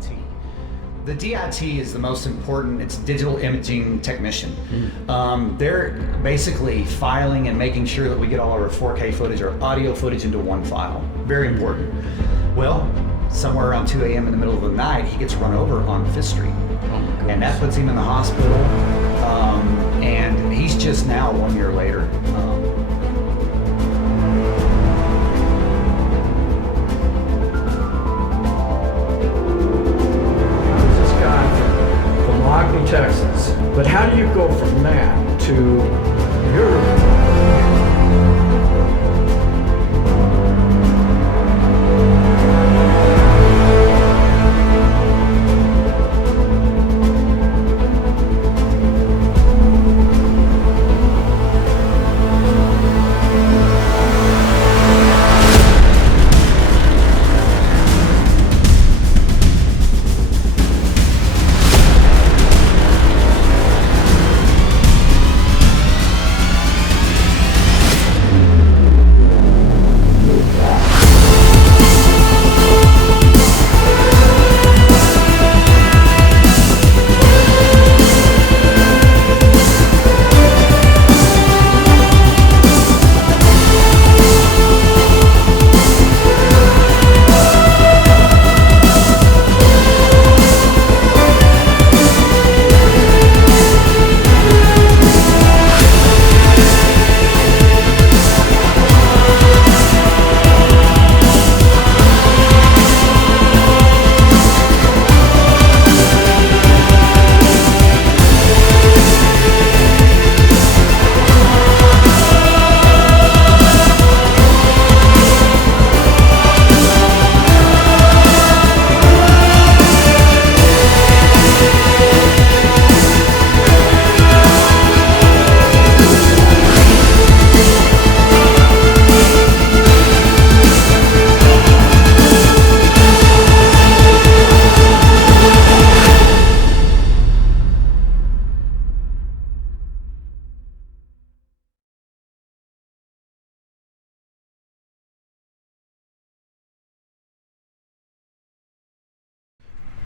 DIT. The DIT is the most important. It's digital imaging technician. They're basically filing and making sure that we get all of our 4K footage or audio footage into one file. Very important. Well, somewhere around 2 a.m. in the middle of the night, he gets run over on 5th Street. And that puts him in the hospital. And he's just now 1 year later. Texas. But how do you go from that to your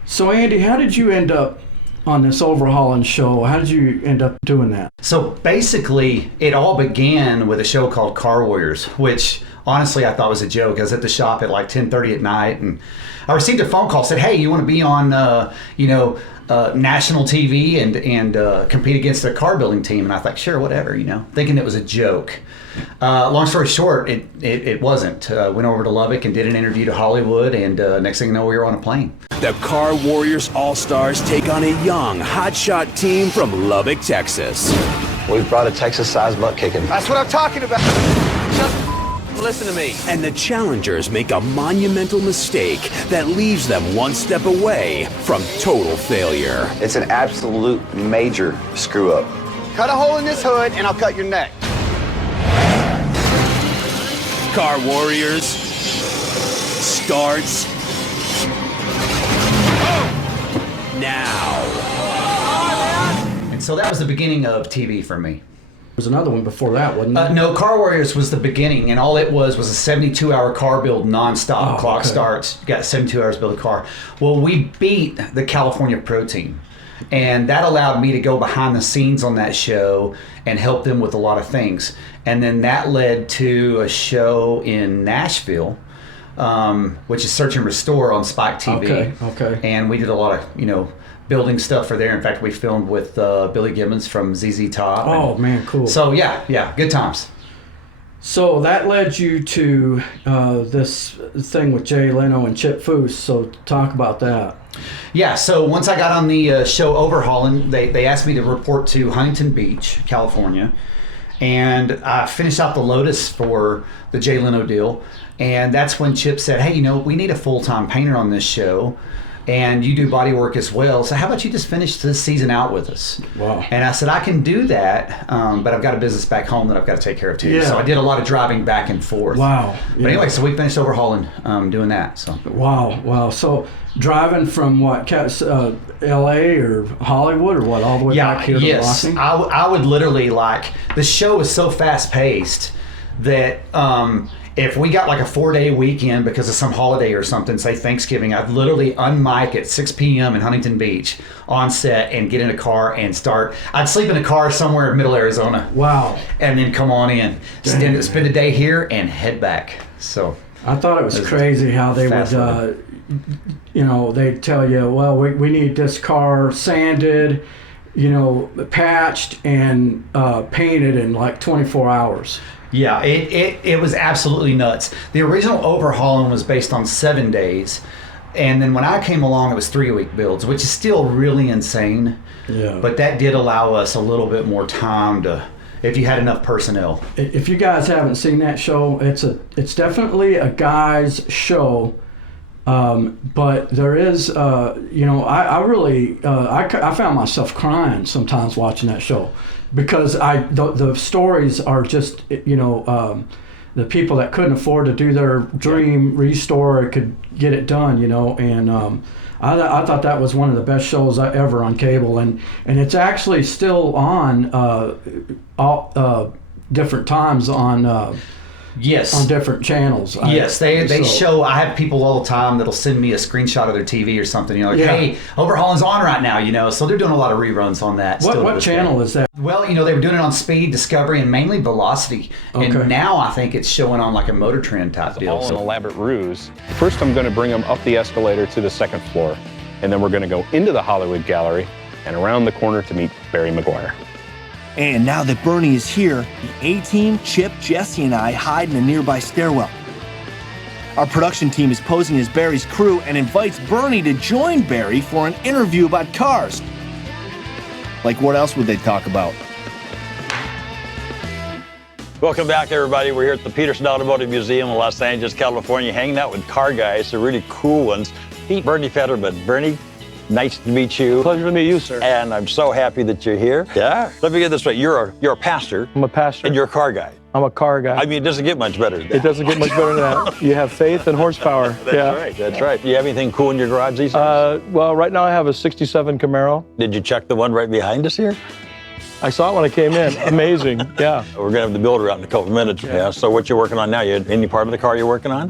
So Andy, how did you end up on this overhauling show? How did you end up doing that? So basically, it all began with a show called Car Warriors, which honestly I thought was a joke. I was at the shop at like 10:30 at night, and I received a phone call, said, "Hey, you want to be on, national TV and compete against the car building team?" And I thought, sure, whatever, thinking it was a joke. Long story short, it wasn't. Went over to Lubbock and did an interview to Hollywood, and next thing you know, we were on a plane. The Car Warriors All-Stars take on a young, hotshot team from Lubbock, Texas. We've brought a Texas-sized butt kicking. That's what I'm talking about. Just listen to me. And the challengers make a monumental mistake that leaves them one step away from total failure. It's an absolute major screw-up. Cut a hole in this hood, and I'll cut your neck. Car Warriors starts now. And so that was the beginning of TV for me. There was another one before that, wasn't there? No, Car Warriors was the beginning, and all it was a 72-hour car build, nonstop. Clock starts. You got 72 hours to build a car. Well, we beat the California Pro Team, and that allowed me to go behind the scenes on that show and help them with a lot of things. And then that led to a show in Nashville, which is Search and Restore on Spike TV. Okay. And we did a lot of, building stuff for there. In fact, we filmed with Billy Gibbons from ZZ Top. Oh, man, cool. So, yeah, good times. So that led you to this thing with Jay Leno and Chip Foose. So talk about that. Yeah, so once I got on the show Overhauling, they asked me to report to Huntington Beach, California. And I finished out the Lotus for the Jay Leno deal. And that's when Chip said, hey, we need a full-time painter on this show. And you do body work as well. So how about you just finish this season out with us? Wow. And I said, I can do that, but I've got a business back home that I've got to take care of too. Yeah. So I did a lot of driving back and forth. Wow. But anyway, so we finished Overhauling doing that. So. Wow. So driving from what, L.A. or Hollywood or what, all the way back here to Boston? I would literally the show is so fast paced that if we got like a 4-day weekend because of some holiday or something, say Thanksgiving, I'd literally unmic at 6 p.m. in Huntington Beach on set and get in a car and start. I'd sleep in a car somewhere in middle Arizona. Wow. And then come on in. Spend a day here and head back. So I thought it was crazy how they would, they'd tell you, well, we need this car sanded, patched and painted in like 24 hours. Yeah, it was absolutely nuts. The original overhauling was based on 7 days. And then when I came along, it was 3-week builds, which is still really insane. Yeah. But that did allow us a little bit more time to, if you had enough personnel. If you guys haven't seen that show, it's definitely a guy's show. But there is, I really found myself crying sometimes watching that show because the stories are just, the people that couldn't afford to do their dream restore could get it done, and I thought that was one of the best shows ever on cable, and it's actually still on all different times on. Yes. On different channels. Yes, they show. I have people all the time that'll send me a screenshot of their TV or something. Hey, overhauling's on right now. So they're doing a lot of reruns on that. What channel is that? Well, they were doing it on Speed, Discovery, and mainly Velocity. Okay. And now I think it's showing on like a Motor Trend type deal. All an elaborate ruse. First, I'm going to bring them up the escalator to the second floor, and then we're going to go into the Hollywood Gallery and around the corner to meet Barry Maguire. And now that Bernie is here, the A-Team, Chip, Jesse, and I hide in a nearby stairwell. Our production team is posing as Barry's crew and invites Bernie to join Barry for an interview about cars. Like, what else would they talk about? Welcome back, everybody. We're here at the Peterson Automotive Museum in Los Angeles, California, hanging out with car guys, the really cool ones. Meet Bernie Fetterman. Bernie, nice to meet you. Pleasure to meet you, sir. And I'm so happy that you're here. Yeah. Let me get this right. You're a pastor. I'm a pastor. And you're a car guy. I'm a car guy. I mean, it doesn't get much better than that. It doesn't get much better than that. You have faith and horsepower. That's right. That's right. Do you have anything cool in your garage these days? Well, right now I have a 67 Camaro. Did you check the one right behind us here? I saw it when I came in. Amazing. Yeah. We're going to have the builder out in a couple of minutes. Yeah. So what you're working on now? You any part of the car you're working on?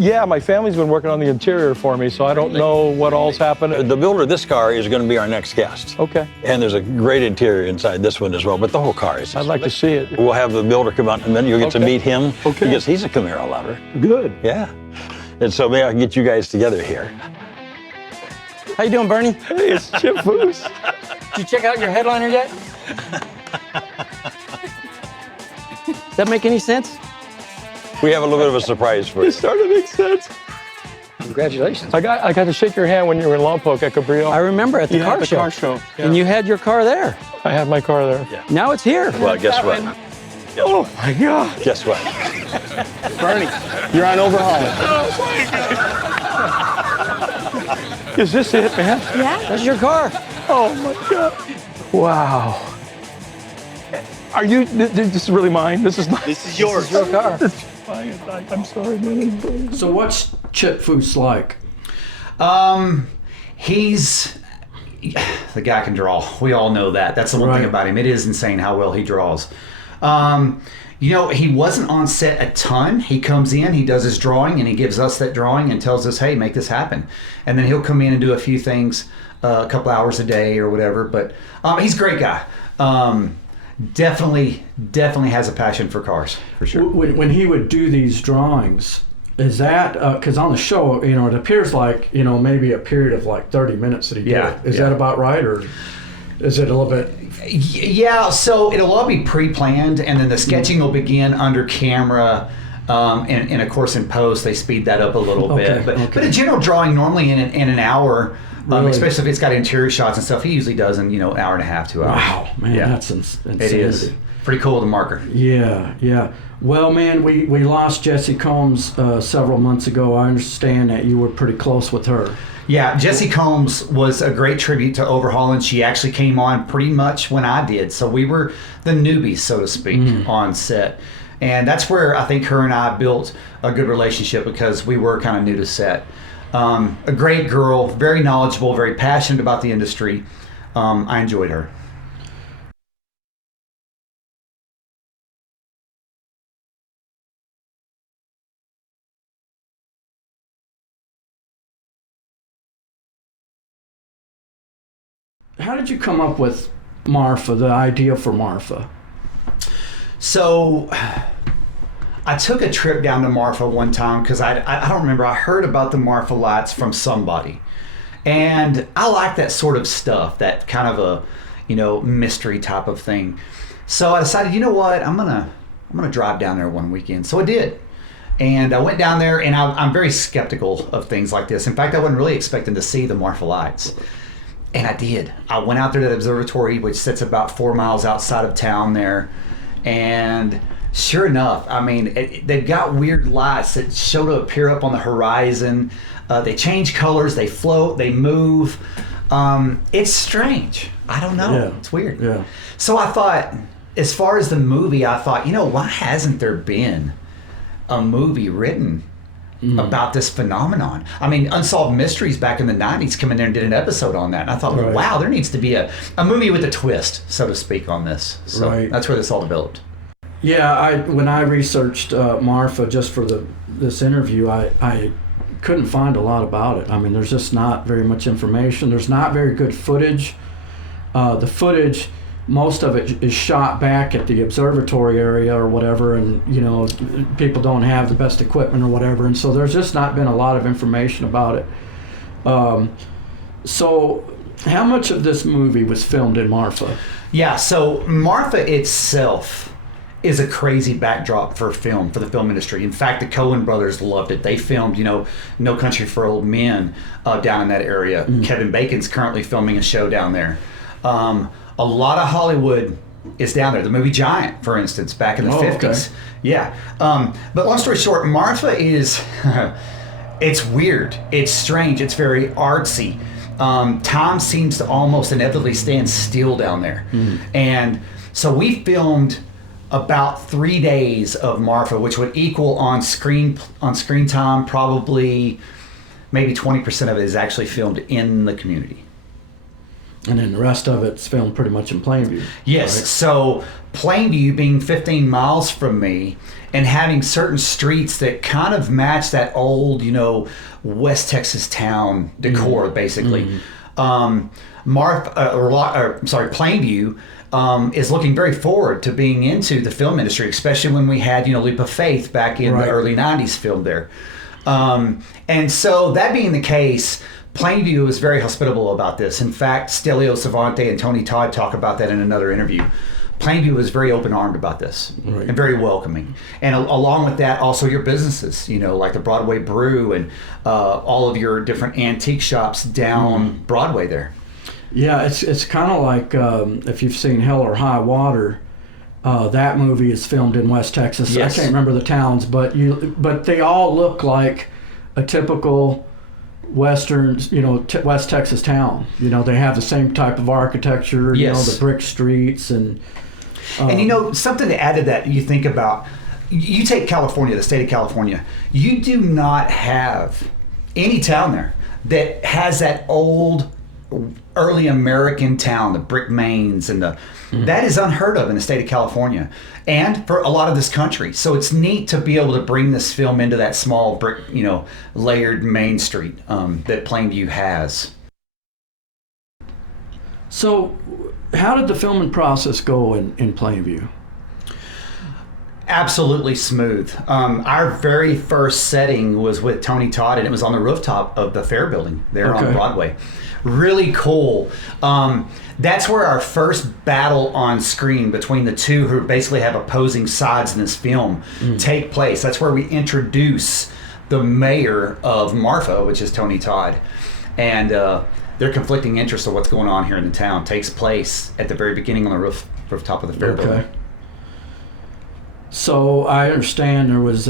Yeah, my family's been working on the interior for me, so I don't know what all's happened. The builder of this car is going to be our next guest. Okay. And there's a great interior inside this one as well, but the whole car is. I'd like to see it. We'll have the builder come out in a minute. You'll get to meet him. Okay. Because he's a Camaro lover. Good. Yeah. And so maybe I can get you guys together here. How you doing, Bernie? Hey, it's Chip Foose. Did you check out your headliner yet? Does that make any sense? We have a little bit of a surprise for you. It's starting to make sense. Congratulations. I got to shake your hand when you were in Lompoc at Cabrillo. I remember at the Yeah, car the show. car show. Yeah. And you had your car there. I have my car there. Yeah. Now it's here. Well, guess what? Oh my God. Guess what? Bernie, you're on overhauling. Is this it, man? Yeah. That's your car. Oh my God. Wow. Are you, this is really mine? This is mine. This is yours. Your car. I'm sorry, man. So what's Chip Foose like? He's the guy can draw. We all know that. That's the one thing Right. about him. It is insane how well he draws. He wasn't on set a ton. He comes in, he does his drawing, and he gives us that drawing and tells us, hey, make this happen. And then he'll come in and do a few things, a couple hours a day or whatever. But he's a great guy. Definitely has a passion for cars, for sure. When he would do these drawings, is that, because on the show, it appears like, maybe a period of like 30 minutes that he did it. Is that about right, or is it a little bit? Yeah, so it'll all be pre-planned, and then the sketching will begin under camera, and of course in post they speed that up a little bit. But a general drawing normally in an hour, Really? especially if it's got interior shots and stuff, he usually does in an hour and a half, 2 hours. Wow, man, Yeah. that's insanity. It is pretty cool with the marker. Yeah. Well, man, we lost Jessie Combs several months ago. I understand that you were pretty close with her. Yeah, Jessie Combs was a great tribute to Overhauling. She actually came on pretty much when I did, so we were the newbies, so to speak, on set. And that's where I think her and I built a good relationship, because we were kind of new to set. A great girl, very knowledgeable, very passionate about the industry. I enjoyed her. how did you come up with Marfa, the idea for Marfa? So I took a trip down to Marfa one time because I don't remember. I heard about the Marfa lights from somebody. And I like that sort of stuff, that kind of a, mystery type of thing. So I decided, you know what, I'm gonna drive down there one weekend. So I did. And I went down there, and I'm very skeptical of things like this. In fact, I wasn't really expecting to see the Marfa lights. And I did. I went out there to the observatory, which sits about 4 miles outside of town there. And sure enough, I mean, they've got weird lights that show to appear up on the horizon. They change colors, they float, they move. It's strange. I don't know. Yeah. It's weird. Yeah. So I thought, as far as the movie, I thought, why hasn't there been a movie written about this phenomenon? I mean, Unsolved Mysteries back in the 90s came in there and did an episode on that. And I thought, Right. wow, there needs to be a movie with a twist, so to speak, on this. So Right. that's where this all developed. Yeah, when I researched Marfa just for this interview, I couldn't find a lot about it. I mean, there's just not very much information. There's not very good footage. The footage, most of it is shot back at the observatory area or whatever, and people don't have the best equipment or whatever, and so there's just not been a lot of information about it. So how much of this movie was filmed in Marfa? Yeah, so Marfa itself is a crazy backdrop for the film industry. In fact, the Coen brothers loved it. They filmed, No Country for Old Men down in that area. Kevin Bacon's currently filming a show down there. A lot of Hollywood is down there. The movie Giant, for instance, back in the 50s. Okay. Yeah. But long story short, Marfa is, it's weird. It's strange. It's very artsy. Time seems to almost inevitably stand still down there. And so we filmed about 3 days of Marfa, which would equal on screen time probably maybe 20% of it is actually filmed in the community. And then the rest of it's filmed pretty much in Plainview. Yes, right? So Plainview being 15 miles from me and having certain streets that kind of match that old, West Texas town decor, basically. Plainview is looking very forward to being into the film industry, especially when we had, Leap of Faith back in the early 90s filmed there. And so that being the case, Plainview was very hospitable about this. In fact, Stelio Savante and Tony Todd talk about that in another interview. Plainview was very open-armed about this and very welcoming. And along with that, also your businesses, like the Broadway Brew and all of your different antique shops down Broadway there. Yeah, it's kind of like if you've seen Hell or High Water, that movie is filmed in West Texas. Yes. I can't remember the towns, but they all look like a typical Western, West Texas town. They have the same type of architecture, Yes. the brick streets and something to add to that, you think about, you take California, the state of California, you do not have any town there that has that old early American town, the brick mains and that is unheard of in the state of California and for a lot of this country. So it's neat to be able to bring this film into that small brick, layered main street that Plainview has. So how did the filming process go in Plainview? Absolutely smooth. Our very first setting was with Tony Todd, and it was on the rooftop of the Fair Building there on Broadway. Really cool. That's where our first battle on screen between the two who basically have opposing sides in this film take place. That's where we introduce the mayor of Marfa, which is Tony Todd. And their conflicting interests of what's going on here in the town takes place at the very beginning on the rooftop of the Fair Building. So I understand there was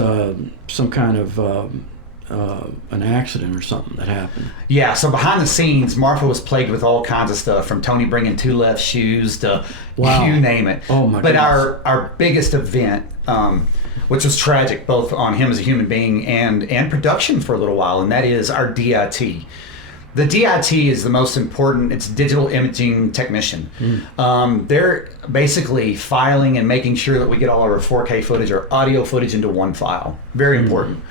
some kind of an accident or something that happened. Yeah, so behind the scenes, Marfa was plagued with all kinds of stuff, from Tony bringing two left shoes to you name it. Oh my goodness. But our biggest event, which was tragic both on him as a human being and production for a little while, and that is our DIT. The DIT is the most important. It's digital imaging technician. They're basically filing and making sure that we get all of our 4K footage or audio footage into one file. Very important.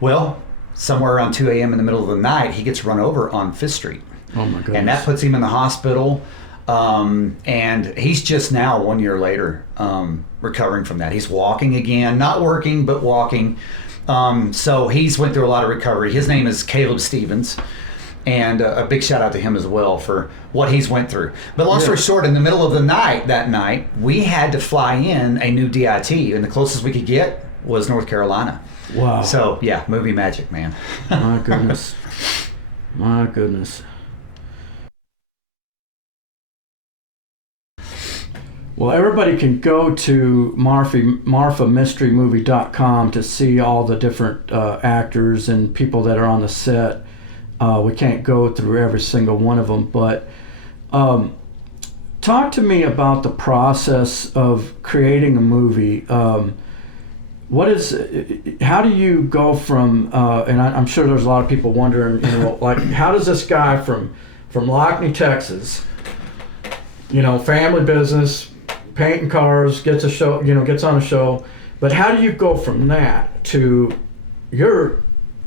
Well, somewhere around 2 a.m. in the middle of the night, he gets run over on 5th Street. Oh my goodness. And that puts him in the hospital. And he's just now 1 year later recovering from that. He's walking again, not working, but walking. So he's went through a lot of recovery. His name is Caleb Stevens. And a big shout out to him as well for what he's went through. But long story short, in the middle of the night, that night, we had to fly in a new DIT, and the closest we could get was North Carolina. Wow. So, yeah, movie magic, man. My goodness. My goodness. Well, everybody can go to marfamysterymovie.com to see all the different actors and people that are on the set. We can't go through every single one of them, but talk to me about the process of creating a movie. How do you go from, and I'm sure there's a lot of people wondering, like, how does this guy from Lockney, Texas, family business, painting cars, gets on a show, but how do you go from that to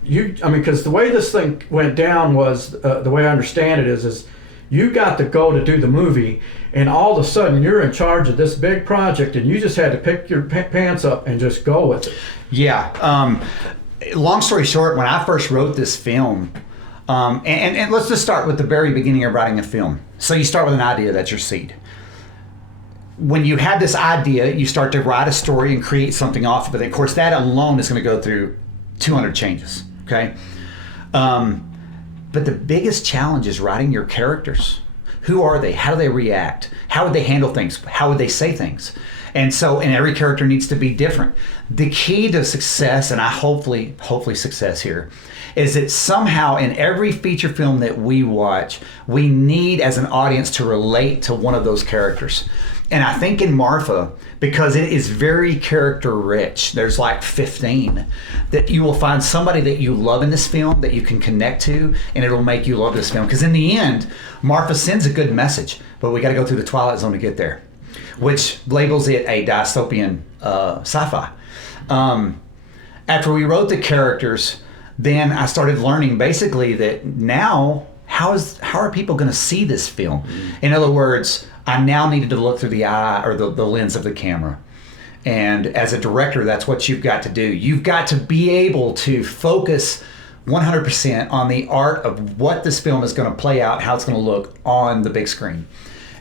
because the way this thing went down was, the way I understand it is you got to go to do the movie, and all of a sudden you're in charge of this big project, and you just had to pick your pants up and just go with it. Yeah. Long story short, when I first wrote this film, and let's just start with the very beginning of writing a film. So you start with an idea, that's your seed. When you have this idea, you start to write a story and create something off of it. Of course, that alone is going to go through 200 changes. Okay. But the biggest challenge is writing your characters. Who are they? How do they react? How would they handle things? How would they say things? And every character needs to be different. The key to success, and I hopefully success here, is that somehow in every feature film that we watch, we need as an audience to relate to one of those characters. And I think in Marfa, because it is very character rich, there's like 15, that you will find somebody that you love in this film that you can connect to, and it'll make you love this film. Because in the end, Marfa sends a good message, but we got to go through the Twilight Zone to get there, which labels it a dystopian sci-fi. After we wrote the characters, then I started learning basically that now, how are people going to see this film? In other words, I now needed to look through the eye or the lens of the camera. And as a director, that's what you've got to do. You've got to be able to focus 100% on the art of what this film is going to play out, how it's going to look on the big screen.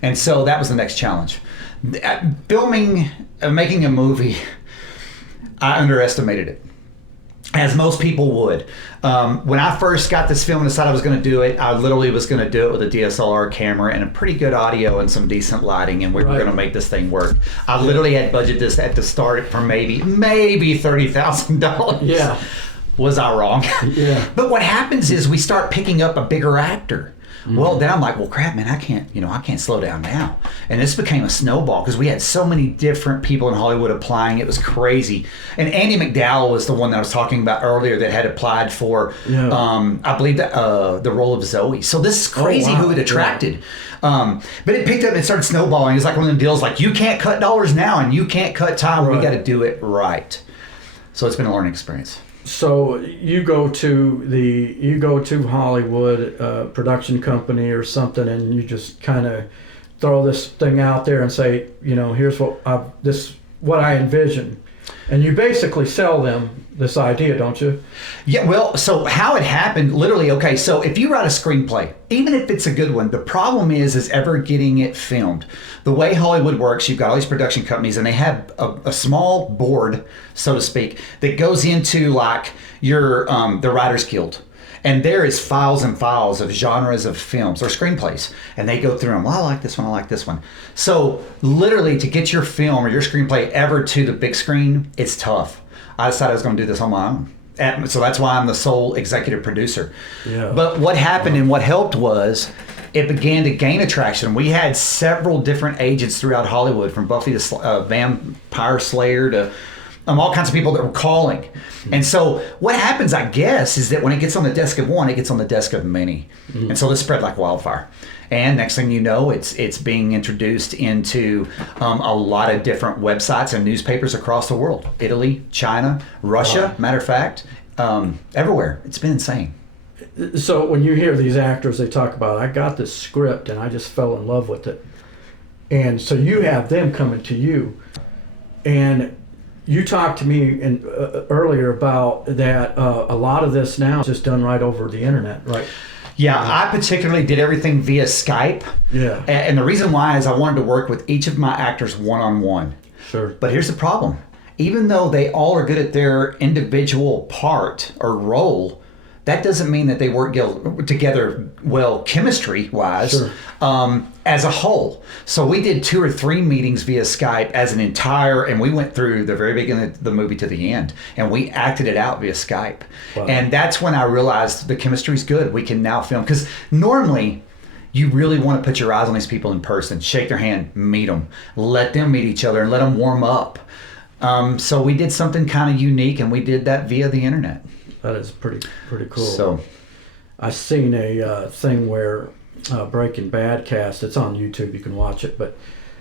And so that was the next challenge. Making a movie, I underestimated it, as most people would. When I first got this film and decided I was going to do it, I literally was going to do it with a DSLR camera and a pretty good audio and some decent lighting, and we were going to make this thing work. I literally had budgeted this at the start for maybe $30,000. Yeah. Was I wrong? Yeah. But what happens is we start picking up a bigger actor. Well, then I'm like, well, crap, man, I can't slow down now. And this became a snowball because we had so many different people in Hollywood applying. It was crazy. And Andy McDowell was the one that I was talking about earlier that had applied for, I believe, the role of Zoe. So this is crazy who it attracted. But it picked up and it started snowballing. It's like one of them deals like, you can't cut dollars now and you can't cut time. Right. We got to do it right. So it's been a learning experience. So you go to Hollywood production company or something, and you just kind of throw this thing out there and say, here's what I envision, and you basically sell them this idea, don't you? Yeah. Well, so how it happened, literally. Okay. So if you write a screenplay, even if it's a good one, the problem is ever getting it filmed. The way Hollywood works, you've got all these production companies, and they have a small board, so to speak, that goes into like your the Writers Guild. And there is files and files of genres of films or screenplays. And they go through them. Well, I like this one. I like this one. So literally to get your film or your screenplay ever to the big screen, it's tough. I decided I was going to do this on my own. So that's why I'm the sole executive producer. Yeah. But what happened and what helped was it began to gain attraction. We had several different agents throughout Hollywood, from Buffy to Vampire Slayer to all kinds of people that were calling. And so what happens, I guess, is that when it gets on the desk of one, it gets on the desk of many. And so this spread like wildfire. And next thing you know, it's being introduced into a lot of different websites and newspapers across the world. Italy, China, Russia, matter of fact, everywhere. It's been insane. So when you hear these actors, they talk about, I got this script and I just fell in love with it. And so you have them coming to you. And you talked to me earlier about that a lot of this now is just done right over the internet, right? Yeah, I particularly did everything via Skype. Yeah. And the reason why is I wanted to work with each of my actors one-on-one. Sure. But here's the problem. Even though they all are good at their individual part or role, that doesn't mean that they work together well chemistry-wise. Sure. As a whole. So we did 2 or 3 meetings via Skype as an entire, and we went through the very beginning of the movie to the end, and we acted it out via Skype. Wow. And that's when I realized the chemistry's good. We can now film, because normally you really want to put your eyes on these people in person, shake their hand, meet them, let them meet each other, and let them warm up. So we did something kind of unique, and we did that via the internet. That is pretty cool. So I seen a thing where Breaking Bad cast, it's on YouTube, you can watch it, but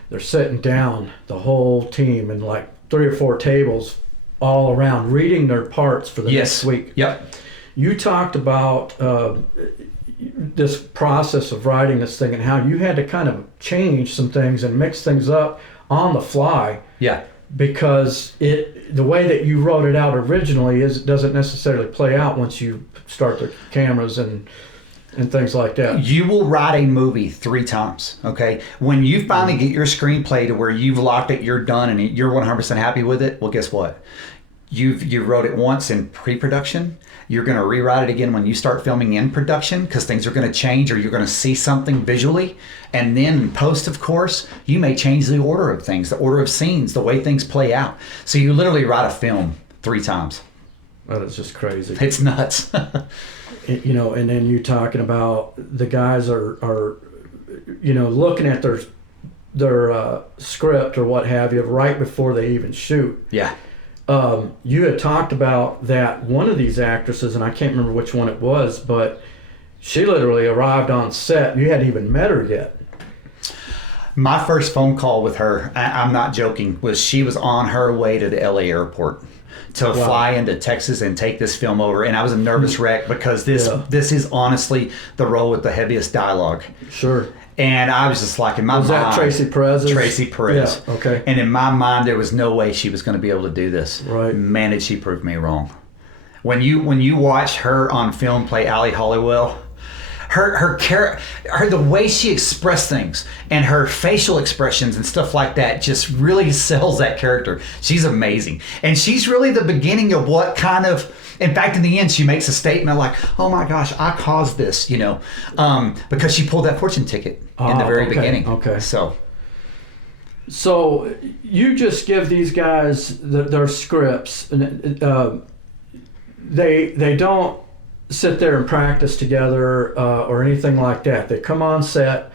they're sitting down, the whole team, in like 3 or 4 tables all around, reading their parts for the next week. Yep. You talked about this process of writing this thing and how you had to kind of change some things and mix things up on the fly. Yeah. Because the way that you wrote it out originally doesn't necessarily play out once you start the cameras and things like that. You will write a movie 3 times, okay? When you finally get your screenplay to where you've locked it, you're done, and you're 100% happy with it, well, guess what? You wrote it once in pre-production. You're going to rewrite it again when you start filming in production, because things are going to change, or you're going to see something visually. And then in post, of course, you may change the order of things, the order of scenes, the way things play out. So you literally write a film 3 times. That is just crazy. It's nuts. You know, and then you talking about the guys are you know, looking at their script or what have you right before they even shoot. Yeah. You had talked about that one of these actresses, and I can't remember which one it was, but she literally arrived on set. You hadn't even met her yet. My first phone call with her, I'm not joking, was she was on her way to the LA airport to fly into Texas and take this film over. And I was a nervous wreck, because this is honestly the role with the heaviest dialogue. Sure. And I was just like, in my mind. Was that Tracy Perez? Tracy Perez. Yeah, okay. And in my mind, there was no way she was going to be able to do this. Right. Man, did she prove me wrong. When you watch her on film play Allie Hollywell, the way she expressed things and her facial expressions and stuff like that just really sells that character. She's amazing. And she's really the beginning of what kind of, in fact, in the end, she makes a statement like, oh my gosh, I caused this, you know, because she pulled that fortune ticket in the very beginning. Okay. So you just give these guys their scripts, and they don't sit there and practice together or anything like that. They come on set.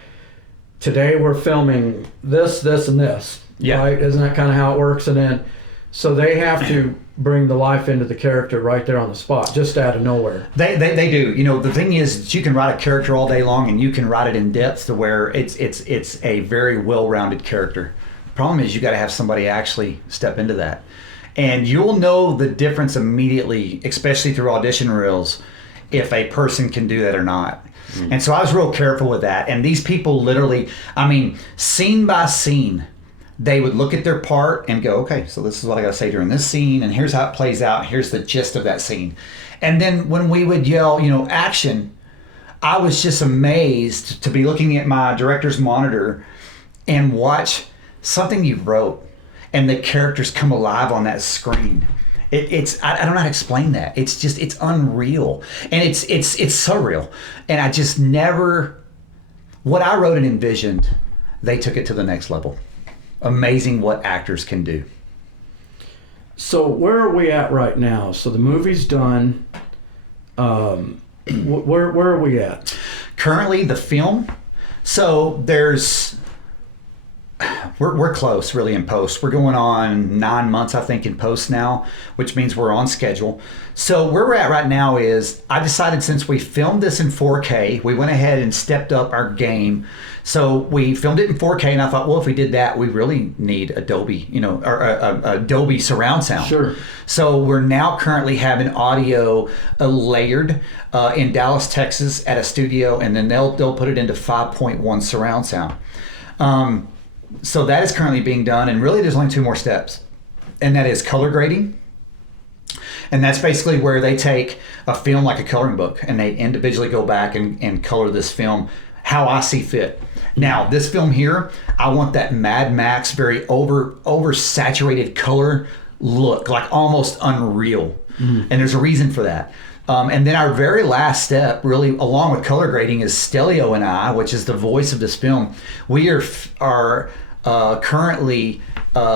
Today we're filming this, and this. Yeah. Right? Isn't that kind of how it works? And then, so they have to bring the life into the character right there on the spot, just out of nowhere. They do. You know, the thing is, you can write a character all day long, and you can write it in depth to where it's a very well-rounded character. The problem is, you got to have somebody actually step into that, and you'll know the difference immediately, especially through audition reels, if a person can do that or not. And so I was real careful with that. And these people literally, I mean, scene by scene, they would look at their part and go, okay, so this is what I got to say during this scene, and here's how it plays out. Here's the gist of that scene. And then when we would yell, you know, action, I was just amazed to be looking at my director's monitor and watch something you wrote and the characters come alive on that screen. I don't know how to explain that. It's unreal, and it's surreal. And I just never, what I wrote and envisioned, they took it to the next level. Amazing what actors can do. So where are we at right now? So the movie's done. Where are we at? Currently, the film. So we're close, really, in post. We're going on 9 months, I think, in post now, which means we're on schedule. So where we're at right now is, I decided, since we filmed this in 4K, we went ahead and stepped up our game. So we filmed it in 4K, and I thought, well, if we did that, we really need Adobe, you know, or Adobe surround sound. Sure. So we're now currently having audio layered in Dallas, Texas, at a studio, and then they'll put it into 5.1 surround sound. So that is currently being done, and really there's only 2 more steps, and that is color grading. And that's basically where they take a film like a coloring book and they individually go back and color this film how I see fit. Now, this film here, I want that Mad Max, very oversaturated color look, like almost unreal. And there's a reason for that. And then our very last step, really, along with color grading, is Stelio and I, which is the voice of this film. We are currently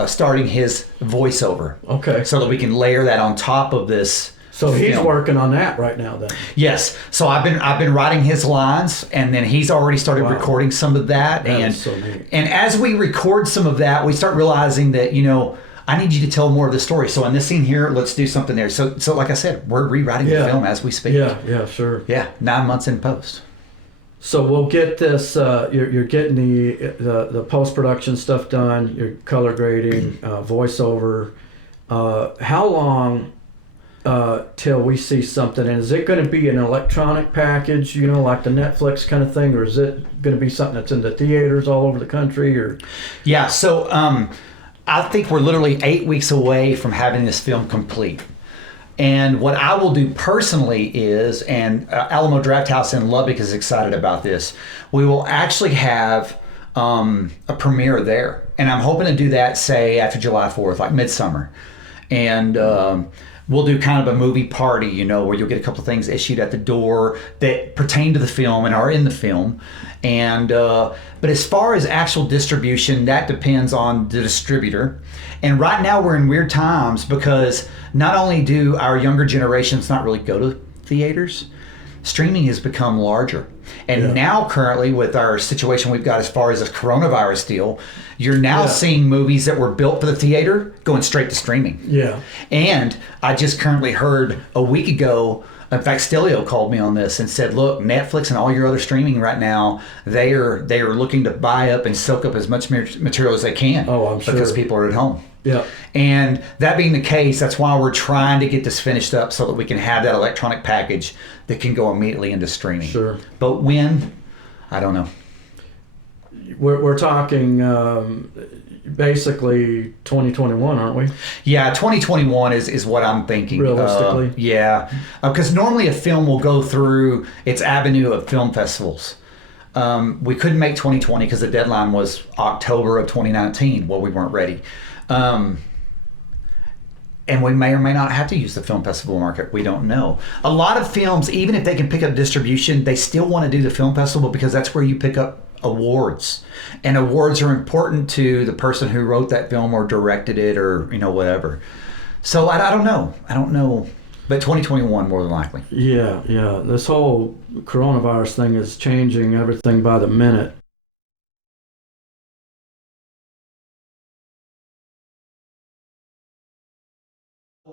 starting his voiceover. Okay. So that we can layer that on top of this. So he's film. working on that right now then. Yes. So I've been writing his lines, and then he's already started recording some of that. That and is so neat. And as we record some of that, we start realizing that, I need you to tell more of the story. So in this scene here, let's do something there. So like I said, we're rewriting the film as we speak. Yeah, sure. Yeah, 9 months in post. So we'll get this. You're getting the post production stuff done. Your color grading, voiceover. How long till we see something? And is it going to be an electronic package, like the Netflix kind of thing, or is it going to be something that's in the theaters all over the country? Or yeah. So I think we're literally 8 weeks away from having this film complete. And what I will do personally is, and Alamo Drafthouse in Lubbock is excited about this, we will actually have a premiere there. And I'm hoping to do that, say, after July 4th, like midsummer. And we'll do kind of a movie party, where you'll get a couple of things issued at the door that pertain to the film and are in the film. And but as far as actual distribution, that depends on the distributor. And right now we're in weird times because not only do our younger generations not really go to theaters, streaming has become larger. And now currently with our situation we've got as far as this coronavirus deal, you're now seeing movies that were built for the theater going straight to streaming. Yeah. And I just currently heard a week ago, in fact, Stelio called me on this and said, look, Netflix and all your other streaming right now, they are looking to buy up and soak up as much material as they can. Oh, I'm sure. Because people are at home. Yeah. And that being the case, that's why we're trying to get this finished up so that we can have that electronic package that can go immediately into streaming. Sure. But when, I don't know. We're talking basically 2021, aren't we? Yeah, 2021 is what I'm thinking. Realistically? Yeah. Because normally a film will go through its avenue of film festivals. We couldn't make 2020 because the deadline was October of 2019. Well, we weren't ready. And we may or may not have to use the film festival market. We don't know. A lot of films, even if they can pick up distribution, they still want to do the film festival because that's where you pick up awards. And awards are important to the person who wrote that film or directed it or, whatever. So I don't know. I don't know. But 2021 more than likely. Yeah. This whole coronavirus thing is changing everything by the minute.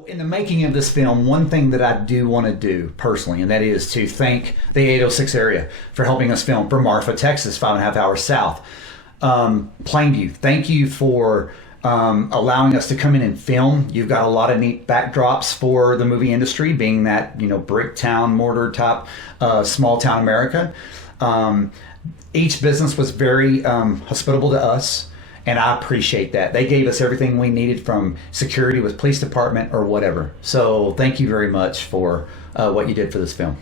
In the making of this film, one thing that I do want to do personally, and that is to thank the 806 area for helping us film, for Marfa, Texas, 5.5 hours south. Plainview, thank you for allowing us to come in and film. You've got a lot of neat backdrops for the movie industry, being that, brick town, mortar top, small town America. Each business was very hospitable to us. And I appreciate that. They gave us everything we needed, from security with police department or whatever. So thank you very much for what you did for this film.